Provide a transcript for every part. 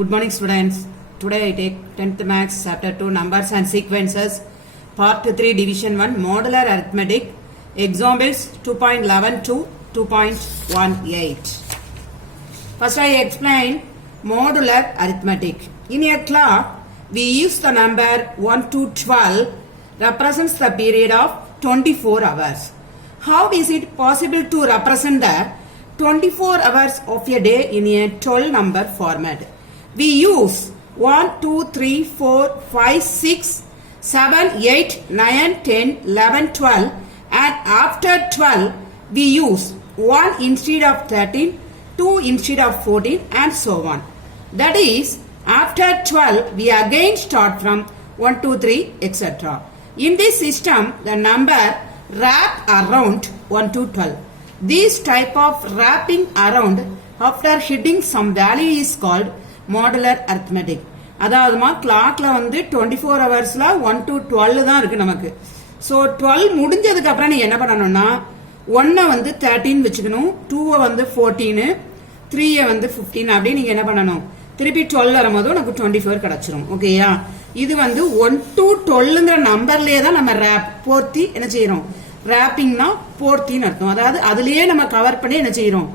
Good morning students. Today I take 10th Maths chapter 2 numbers and sequences part 3 division 1 modular arithmetic examples 2.11 to 2.18. First I explain modular arithmetic. In a clock we use the number 1 to 12 represents the period of 24 hours. How is it possible to represent the 24 hours of a day in a 12 number format? We use 1, 2, 3, 4, 5, 6, 7, 8, 9, 10, 11, 12 and after 12 we use 1 instead of 13, 2 instead of 14 and so on. That is, after 12 we again start from 1, 2, 3 etc. In this system the number wrap around 1 to 12. This type of wrapping around after hitting some value is called modular arithmetic. அதாவதுமா கிளாக்ல வந்து 24 ஹவர்ஸ்ல 1 to 12 தான் இருக்கு நமக்கு. So 12 முடிஞ்சதுக்கு அப்புறம் நீ என்ன பண்ணணும்னா 1 வந்து 13 வச்சுக்கணும், 2 வந்து 14, 3 வந்து 15 அப்படி நீங்க என்ன பண்ணணும், திருப்பி 12 வரும்போது உனக்கு 24 கிடைச்சிரும். ஓகேயா? இது வந்து 1 to 12ங்கிற நம்பர்லயே தான் நம்ம போர்த்தி என்ன செய்யறோம், ராப்பிங்னா போர்த்தின்னு அர்த்தம். அதாவது அதுலயே நம்ம கவர் பண்ணி என்ன செய்யறோம்,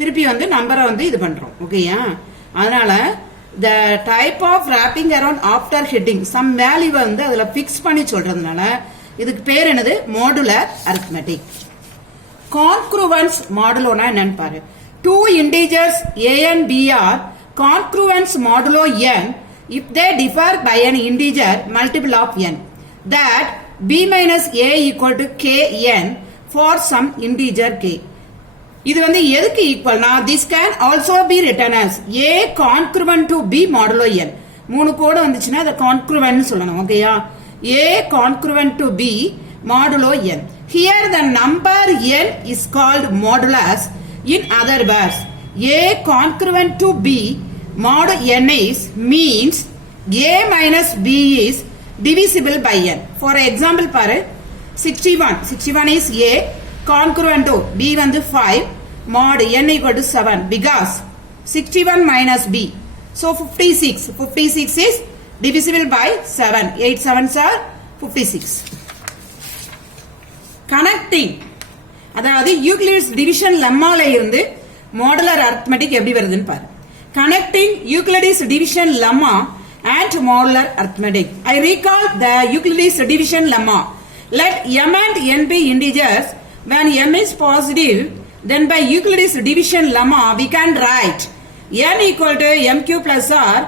திருப்பி வந்து நம்பரை வந்து இது பண்றோம். ஓகேயா? அதனால the type of wrapping around after hitting some value வந்து அதுல பிக்ஸ் பண்ணி சொல்றதுனால இதுக்கு பேர் என்னது, modular arithmetic. Congruence moduloனா என்னன்னு பாரு. Two integers a and b are congruence modulo n if they differ by an integer multiple of n. That b minus a equal to k n for some integer k. இது வந்து எதுக்கு ஈக்குவல்னா, this can also be written as a congruent to b modulo n. மூணு கோடு வந்துச்சுன்னா அதை congruent சொல்லணும். ஓகேயா? a congruent to b modulo n. Here the number n is called modulus. In other words, a congruent to b mod n is means a minus b is divisible by n. For example பாரு, 61 is a congruent to b வந்து 5 mod n equal to 7 because 61 minus b. So 56 is divisible by 7. 8 7s are 56. Connecting, அதாவது Euclid's division லெம்மால இருந்து modular arithmetic எப்படி வருதுன்னு பாரு. Connecting Euclid's division lemma and modular arithmetic. I recall the Euclid's division lemma. Let m and n be integers. When m is positive, then by Euclid's division lemma we can write n equal to mq plus r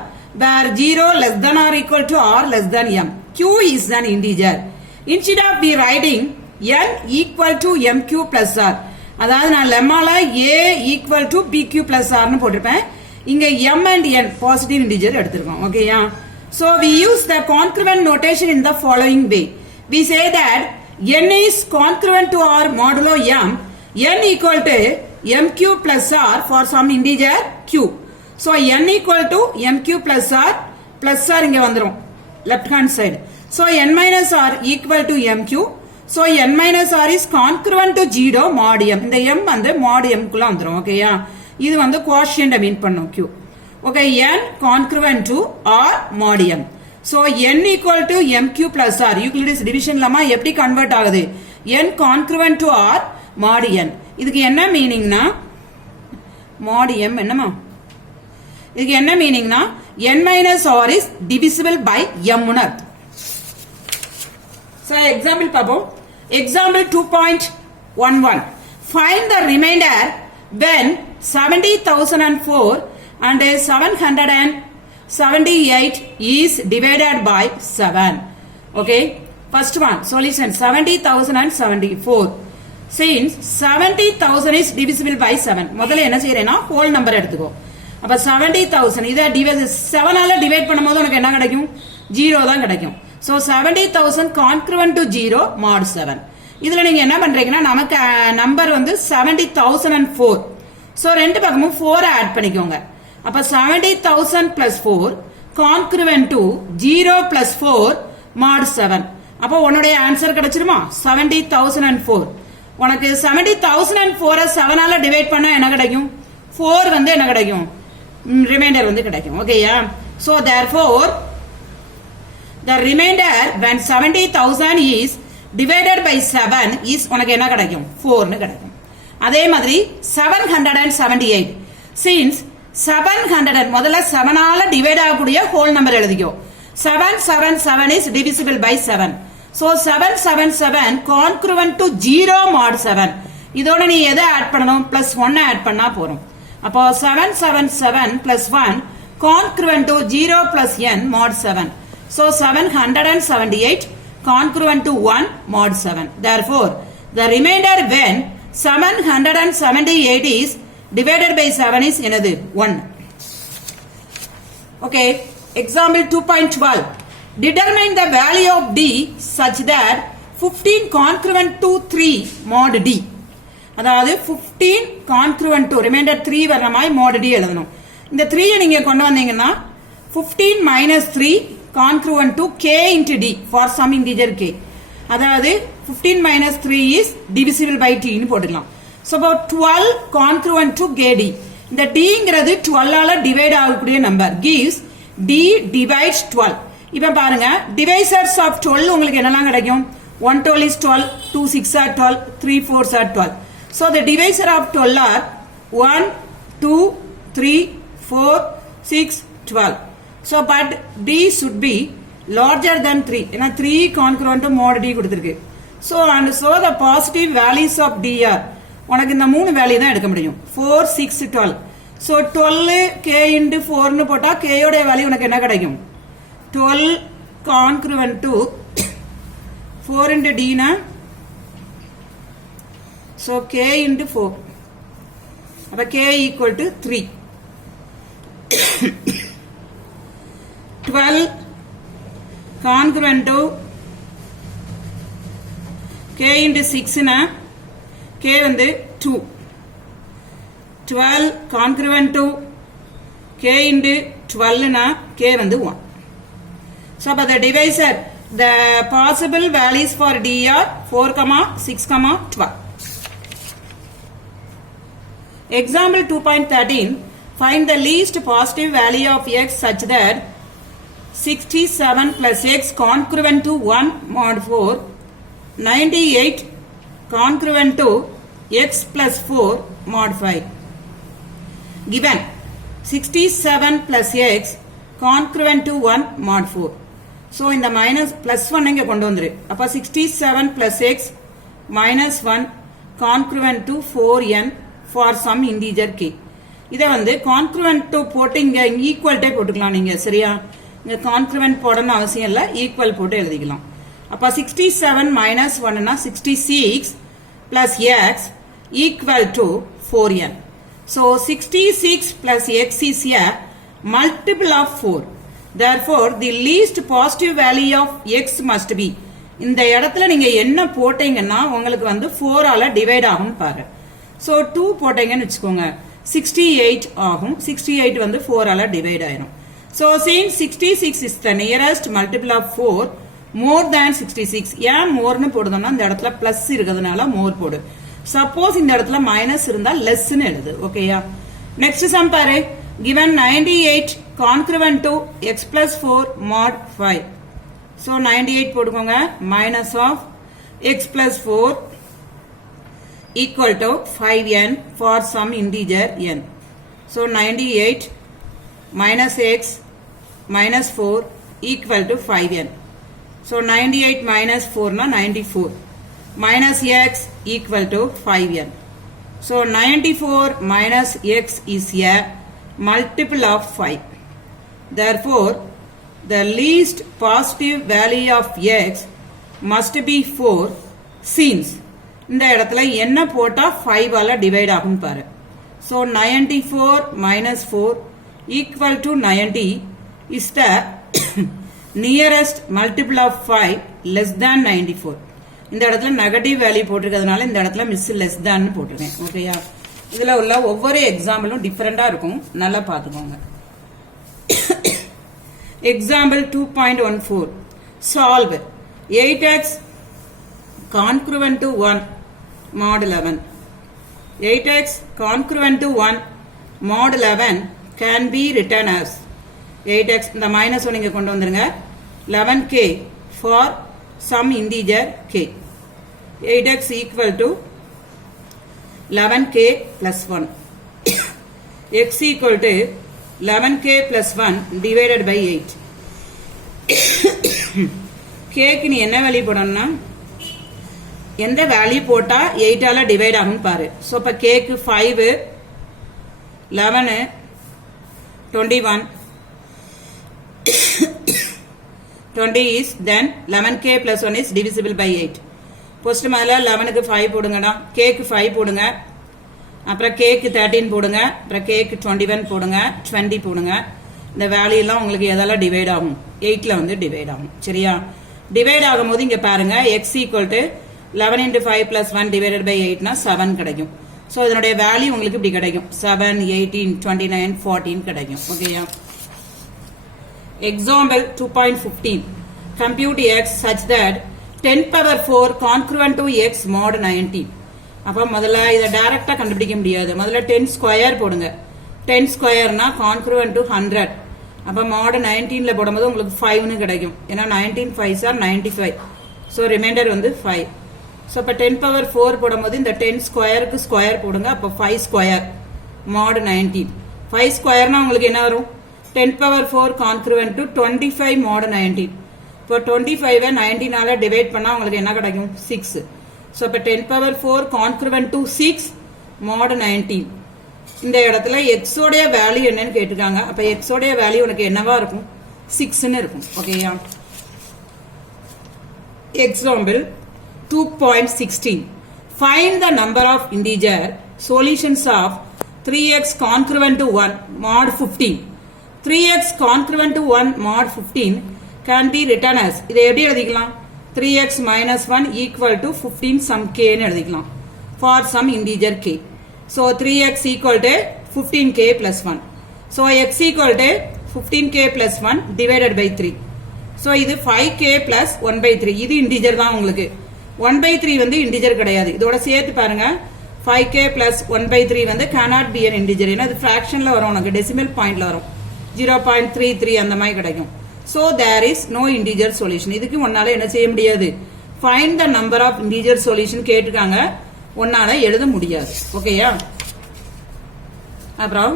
where 0 less than or equal to r less than m. q is an integer. Instead of we writing n equal to mq plus r, அதாவது நான் லெம்மால a equal to pq plus r னு போட்டிருப்பேன். இங்க m and n positive integer எடுத்திருக்கோம். ஓகேயா? So we use the congruent notation in the following way. We say that n is congruent to r modulo m, n equal to mq plus r for some integer q. So n equal to mq plus r இங்க வந்துரும் left hand side. So n minus r equal to mq. So n minus r is congruent to 0 mod m. இந்த m வந்து mod m குள்ள வந்துரும். ஓகேயா? இது வந்து quotient மீன் பண்ணும் q. Okay, n congruent to r mod m. So n equal to mq plus r. Euclid's division lemma எப்படி convert ஆகுது, n congruent to r mod n. இதுக்கு என்ன மீனிங்னா, mod m என்னமா, இதுக்கு என்ன மீனிங்னா n minus r is divisible by m னு அர்த்தம். So example பாப்போம். Example 2.11. Find the remainder when 70,004 and 778 is divided by 7. Okay, first one solution 70,074. Since 70,000 is divisible by 7, முதல்ல என்ன செய்யறேன்னா whole number எடுத்துக்கோ. அப்ப 70,000 இத 7 ஆல டிவைட் பண்ணும்போது உனக்கு என்ன கிடைக்கும், 0 தான் கிடைக்கும். So 70,000 congruent to 0 mod 7. இதுல நீங்க என்ன பண்றீங்கன்னா, நமக்கு நம்பர் வந்து 70,004. So ரெண்டு பக்கமும் 4 ஆட் பண்ணிக்கோங்க. அப்ப 70,000 plus 4 congruent to 0 plus 4 mod 7. அப்ப உன்னுடைய ஆன்சர் கிடைச்சிருமா, 70,004. உனக்கு 70,004 7 ஆல டிவைட் பண்ணா என்ன கிடைக்கும், 4 வந்து என்ன கிடைக்கும், ரிமைண்டர் வந்து கிடைக்கும் ஓகேயா so therefore the remainder when 70000 is divided by 7 is உனக்கு என்ன கிடைக்கும் 4 னு கிடைக்கும் அதே மாதிரி 778 since 700 முதல்ல 7 ஆல டிவைட் ஆகக்கூடிய whole number எழுதிக்கோ 777 is divisible by 7 so 777 congruent to 0 mod 7 இதோட நீ எதை ஆட் பண்ணணும் plus 1 ஆட் பண்ணா போறோம் அப்போ 777 plus 1 congruent to 0 plus n mod 7 so 778 congruent to 1 mod 7 therefore the remainder when 778 is divided by 7 is என்னது 1 okay example 2.12 determine the value of d such that 15 congruent to 3 mod d அதாவது 15 congruent to remainder 3 வர்ற மாதிரி mod d எழுதணும் இந்த 3 நீங்க கொண்டு வந்தீங்கன்னா 15 minus 3 congruent to k into d for some integer k அதாவது 15 minus 3 is divisible by t னு போட்டுக்கலாம் so about 12 congruent to kd இந்த d ங்கிறது 12 ஆல டிவைட் ஆகக்கூடிய நம்பர் gives d divides 12 இப்போ பாருங்க divisors of 12 உங்களுக்கு என்னலாம் கிடைக்கும் 1 12 is 12 2 6 are 12 3 4 are 12 so the divisor of 12 are 1 2 3 4 6 12 so but d should be larger than 3 ஏன்னா 3 congruent to mod d கொடுத்திருக்கு so and so the positive values of d are உனக்கு இந்த மூணு வேல்யூ தான் எடுக்க முடியும் 4 6 12 so 12 k into 4 னு போட்டா k யோட வேல்யூ உனக்கு என்ன கிடைக்கும் 12 congruent to 4 into d னா so k into 4 அப்ப k equal to 3 12 congruent to k into 6 னா k வந்து 2 12 congruent to k into 12 னா k வந்து 1 so but the divisor the possible values for d are 4 6 12 example 2.13 find the least positive value of x such that 67 plus x congruent to 1 mod 4 98 congruent to x plus 4 mod 5 given 67 plus x congruent to 1 mod 4 so இந்த minus plus 1 இங்க கொண்டு வந்துரு அப்ப 67 plus x minus 1 congruent to 4n for some integer k இத வந்து congruent to போட்டு இங்க equal type போட்டுக்கலாம் நீங்க சரியா இங்க congruent போடணும் அவசியம் இல்ல equal போட்டு எழுதிக்கலாம் அப்ப 67 minus 1 னா 66 plus x equal to 4n so 66 plus x is a multiple of 4 therefore the least positive value of x must be இந்த இடத்துல நீங்க என்ன போட்டீங்கன்னா உங்களுக்கு வந்து 4 ஆல டிவைட் ஆகும் பாரு so 2 போட்டீங்கன்னு வெச்சுக்கோங்க 68 ஆகும் 68 வந்து 4 ஆல டிவைட் ஆயிடும் so since 66 is the nearest multiple of 4 more than 66 ஏன் more னு போடுறோம்னா இந்த இடத்துல பிளஸ் இருக்குதுனால more போடு suppose இந்த இடத்துல மைனஸ் இருந்தா less னு எழுது ஓகேயா next sum பாரு given 98 congruent to x plus 4 mod 5 so 98 போடுங்க minus of x plus 4 equal to 5n for some integer n so 98 minus x minus 4 equal to 5n so 98 minus 4 na 94 minus x equal to 5n so 94 minus x is a multiple of 5 therefore the least positive value of x must be 4 since இந்த இடத்துல என்ன போட்டா 5 ஆல divide ஆகும் பாரு so 94 minus 4 equal to 90 is the nearest multiple of 5 less than 94 இந்த இடத்துல negative value போட்டுக்கிறதுனால இந்த இடத்துல மிஸ் லெஸ் than போட்டுருக்கேன் ஓகேயா இதுல உள்ள ஒவ்வொரு எக்ஸாம்பிளும் டிஃபரெண்டா இருக்கும் நல்லா பாத்துக்கோங்க example 2.14 solve 8x congruent to 1 mod 11 8x congruent to 1 mod 11 can be written as 8x இந்த minus 1 இங்க கொண்டு வந்துருங்க 11k for some integer k 8x equal to 11k plus 1 x equal to 11k plus 1 divided by 8 k க்கு நீ என்ன value போடணும்னா எந்த value போட்டா 8 ஆல டிவைட் ஆகும் பாரு சோ அப்ப k க்கு 5 11 21 20 is then 11k plus 1 is divisible by 8 first முதல்ல 11 க்கு 5 போடுங்கடா k க்கு 5 போடுங்க அப்புறம் k க்கு 13 போடுங்க அப்புறம் k க்கு 21 போடுங்க 20 போடுங்க இந்த வேல்யூ எல்லாம் உங்களுக்கு எதால டிவைட் ஆகும் 8 ல வந்து டிவைட் ஆகும் சரியா டிவைட் ஆகும்போது இங்க பாருங்க x equal to 11 into 5 plus 1 divided by 8 னா 7 கிடைக்கும் சோ இதனுடைய வேல்யூ உங்களுக்கு இப்படி கிடைக்கும் 7 18 29 14 கிடைக்கும் ஓகேயா example 2.15 compute x such that 10 power 4 congruent to x mod 19 அப்ப முதல்ல இத டைரக்ட்டா கண்டுபிடிக்க முடியாது முதல்ல 10 ஸ்கொயர் போடுங்க 10 ஸ்கொயர்னா congruent to 100 அப்ப mod 19 ல போடும்போது உங்களுக்கு 5 னு கிடைக்கும் ஏனா 19 5s are 95 சோ ரிமைண்டர் வந்து 5 சோ அப்ப 10 power 4 போடும்போது இந்த 10 ஸ்கொயருக்கு ஸ்கொயர் போடுங்க அப்ப 5 ஸ்கொயர் mod 19 5 ஸ்கொயர்னா உங்களுக்கு என்ன வரும் 10 power 4 congruent to 25 mod 19 இப்போ 25 19 ஆல டிவைட் பண்ணா உங்களுக்கு என்ன கிடைக்கும் 6 சோ அப்ப 10 power 4 congruent to 6 mod 19 இந்த இடத்துல x உடைய வேல்யூ என்னன்னு கேட்டிருக்காங்க அப்ப x உடைய வேல்யூ உங்களுக்கு என்னவா இருக்கும் 6 ன்னு இருக்கும் ஓகேயா example 2.16 find the number of integer solutions of 3x congruent to 1 mod 15 3x congruent to 1 mod 15 can be written as இதை எப்படி எழுதிக்கலாம் 3x minus 1 equal to 15 some k ன்னு எழுதிக்கலாம் for some integer k so 3x equal to 15k plus 1 so x equal to 15k plus 1 divided by 3 so இது 5k plus 1 by 3 இது integer தான் உங்களுக்கு 1 by 3 வந்து integer கிடையாது இதோட சேர்த்து பாருங்க 5k plus 1 by 3 வந்து cannot be an integer ஏன்னா இது fractionல வரும் உனக்கு decimal pointல வரும் 0.33 அந்த மாதிரி கிடைக்கும் so there is no integer solution இதுக்கு ஒன்னால என்ன செய்ய முடியாது find the number of integer solution கேட்டிருக்காங்க ஒன்னால எழுத முடியாது ஓகேயா அப்புறம்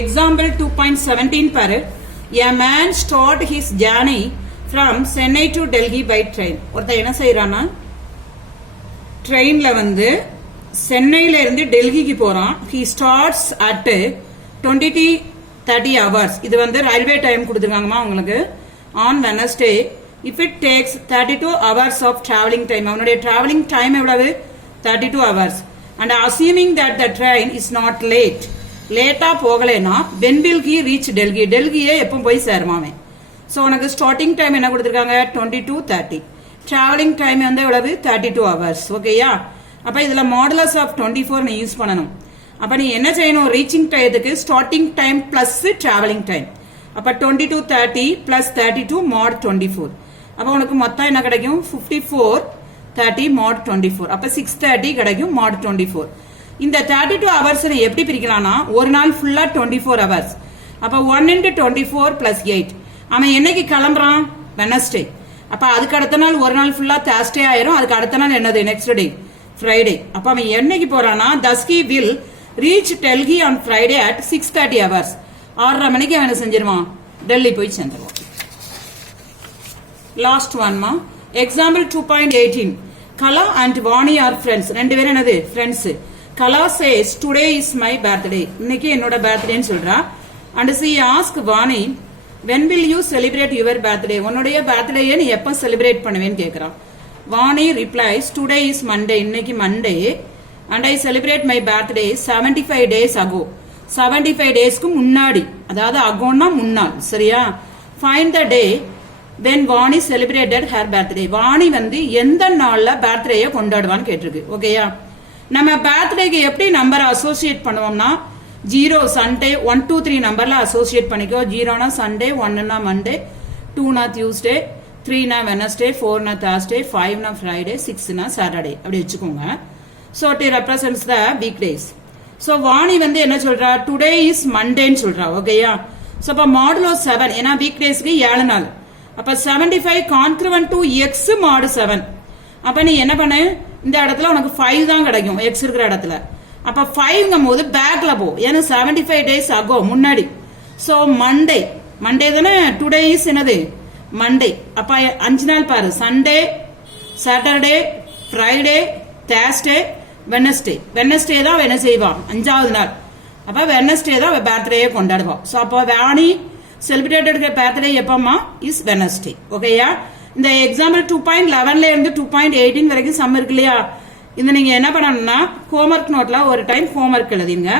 example 2.17 பாரு a man start his journey from Chennai to Delhi by train ஒருத்தன் என்ன செய்யறானா ட்ரெயின்ல வந்து சென்னையில இருந்து டெல்லிக்கு போறான் he starts at 20-30 hours இது வந்து ரயில்வே டைம் கொடுத்திருக்காங்கமா உங்களுக்கு on Wednesday if it takes 32 hours of traveling time அவனுடைய traveling time எவ்வளவு 32 hours and assuming that the train is not late லேட்டா போகலைனா when will he reach Delhi டெல்லியே எப்போ போய் சேருமாமே so உனக்கு starting time என்ன கொடுத்திருக்காங்க 20-30 traveling time வந்து எவ்வளவு 32 hours ஓகேயா அப்ப இதுல modulus of 24 நீ யூஸ் பண்ணனும் அப்ப நீ என்ன செய்யணும் ரீச்சிங் டைத்துக்கு starting time plus travelling time அப்ப 20-30 பிளஸ் 32 mod 24 அப்ப உனக்கு மொத்தம் என்ன கிடைக்கும் 54-30 mod 24 அப்ப 630 கிடைக்கும் mod 24 இந்த 32 hours நீ எப்படி பிரிக்கலாம்னா ஒரு நாள் ஃபுல்லா 24 hours அப்ப 1 into 24 plus 8 அவன் என்னைக்கு கிளம்பறான் வெட்னஸ்டே அப்ப அதுக்கு அடுத்த நாள் ஒரு நாள் ஃபுல்லா Thursday ஆயிரும் அதுக்கு அடுத்த நாள் என்னது நெக்ஸ்ட் டே Friday அப்ப அவன் என்னைக்கு போறானா thus he will reach Delhi on Friday at 6:30 hours 6:30 மணிக்கு அவன் செஞ்சிருவான் டெல்லி போய் சேர்ந்துருவான் லாஸ்ட் ஒன் மா example 2.18 Kala and Vani are friends ரெண்டு பேரும் என்னது friends Kala says today is my birthday இன்னைக்கு என்னோட பர்த்டேன்னு சொல்றா and she ask Vani when will you celebrate your birthday உன்னுடைய பர்த்டேயை நீ எப்ப செலிப்ரேட் பண்ணுவேன்னு கேக்குறான் Vani replies today is Monday இன்னைக்கு Monday and I celebrate my birthday 75 days ago 75 daysக்கு முன்னாடி அதாவது agoன்னா முன்னாள் சரியா find the day when Vani celebrated her birthday Vani வந்து எந்த நாள்ல பர்த்டேயை கொண்டாடுவான்னு கேட்டிருக்கு ஓகேயா நம்ம பர்த்டேக்கு எப்படி நம்பர் அசோசியேட் பண்ணுவோம்னா 0 Sunday 1 2 3 நம்பர்ல அசோசியேட் பண்ணிக்கோ 0 னா Sunday 1 னா Monday 2 னா Tuesday 3 னா Wednesday 4 னா Thursday 5 னா Friday 6 னா Saturday அப்படி வெச்சுக்கோங்க so it represents the weekdays so Vani வந்து என்ன சொல்றா, டுடே இஸ் மண்டேன்னு சொல்றா. ஓகேயா? ஸோ அப்ப மாடுலோ 7, ஏன்னா வீக் டேஸ்க்கு 7 நாள். அப்ப 75 கான்க்ரிவன் டு எக்ஸ் மாடு 7. அப்ப நீ என்ன பண்ண, இந்த இடத்துல உனக்கு 5 தான் கிடைக்கும் எக்ஸ் இருக்கிற இடத்துல. அப்ப 5ங்கும் போது பேக்ல போ, ஏன்னா 75 டேஸ் ஆகோ முன்னாடி. ஸோ மண்டே தானே, டுடே இஸ் என்னது மண்டே. அப்ப 5 நாள் பாரு, Sunday, Saturday, Friday, Thursday, Wednesday தான் என்ன செய்வான் 5வது நாள். அப்ப வெனஸ்டே தான் பர்த்டே கொண்டாடுவான். ஸோ அப்போ வாணி செலிப்ரேட்டட் பர்த்டே எப்பமா இஸ் வெனஸ்டே. ஓகேயா? இந்த எக்ஸாம்பிள் 2.11ல இருந்து 2.18 வரைக்கும் சம் இருக்கு இல்லையா? இந்த நீங்க என்ன பண்ணணும்னா ஹோம்ஒர்க் நோட்ல ஒரு டைம் ஹோம்ஒர்க் எழுதிங்க.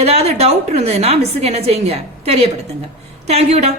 ஏதாவது டவுட் இருந்ததுன்னா மிஸ்ஸுக்கு என்ன செய்யுங்க, தெரியப்படுத்துங்க. தேங்க்யூடா.